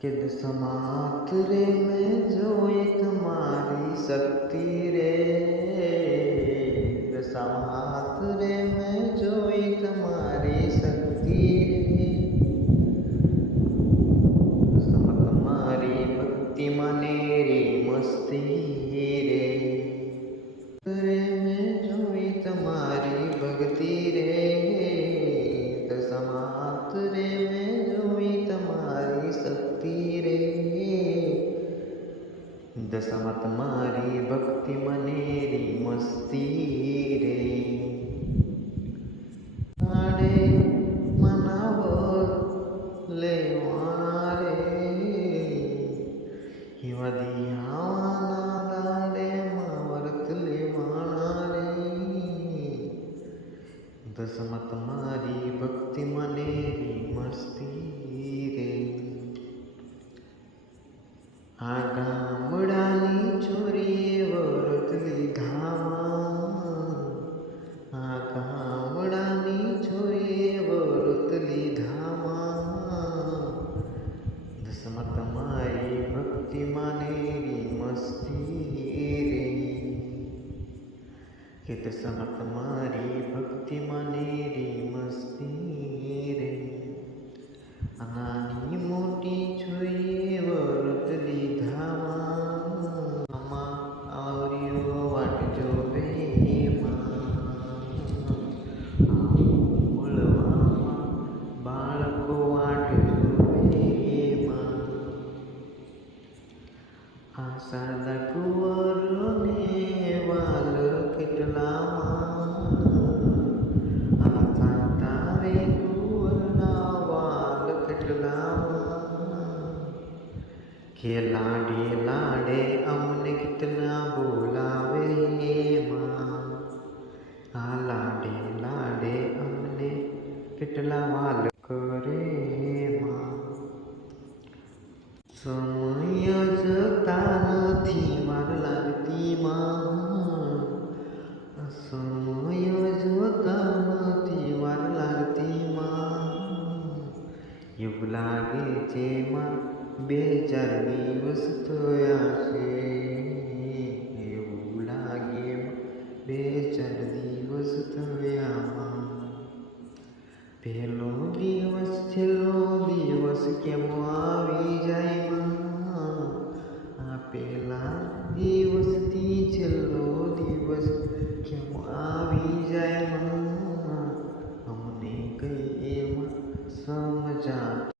કે દસમાત રે મેં જોઈ તમારી શક્તિ રે, દસમાત રે મેં જોઈ તમારી શક્તિ રે, દસમાં તમારી ભક્તિ મને રે મસ્તી રે, રે મેં જોઈ તમારી ભક્તિ રે, દસમાત રે મેં જોઈ તમારી શક્તિ રે, દશામાં તમારી ભક્તિ મને રી મસ્તી રે, આડે મનાવો લેવાના રે, એવા દિયાવાના દાડે માં વર્ત લેવાના રે, દશામાં તમારી ભક્તિ મને રી મસ્તી રે, આ ગામડાની છોરીએ વ્રત લીધામાં, આ ગામડાની છોરીએ વ્રત લીધામાં, દસમાં તમારી ભક્તિ માને રી મસ્તી રે, કે દસમાં તમારી ભક્તિ માને રી મસ્તી રે, નાની મોટી છોરીએ વ્રત લીધામાં, આમાં આવર્યો વાટજો બે બોલવામાં બાળકો વાટજો બે, આ સાદા કુંવરને વાલ કેટલામાં, આ તારે કુંવરના વાલ કેટલામાં, કે લાડે લાડે અમને કિતના બોલાવે માં, આ લાડે લાડે અમને કેટલા વાલ કરે માં, સમય જતા નથી વાર લાગતી માં, સમય જતા નથી વાર લાગતી માં, એવું લાગે છે માં 2-4 દિવસ થયા છે, એવું લાગે 2-4 દિવસ થયા, પહેલો દિવસ છેલ્લો દિવસ કેમ આવી જાય માં, આ પહેલા દિવસથી છેલ્લો દિવસ કેમ આવી જાય માં, અમને કઈ એમાં સમજાતું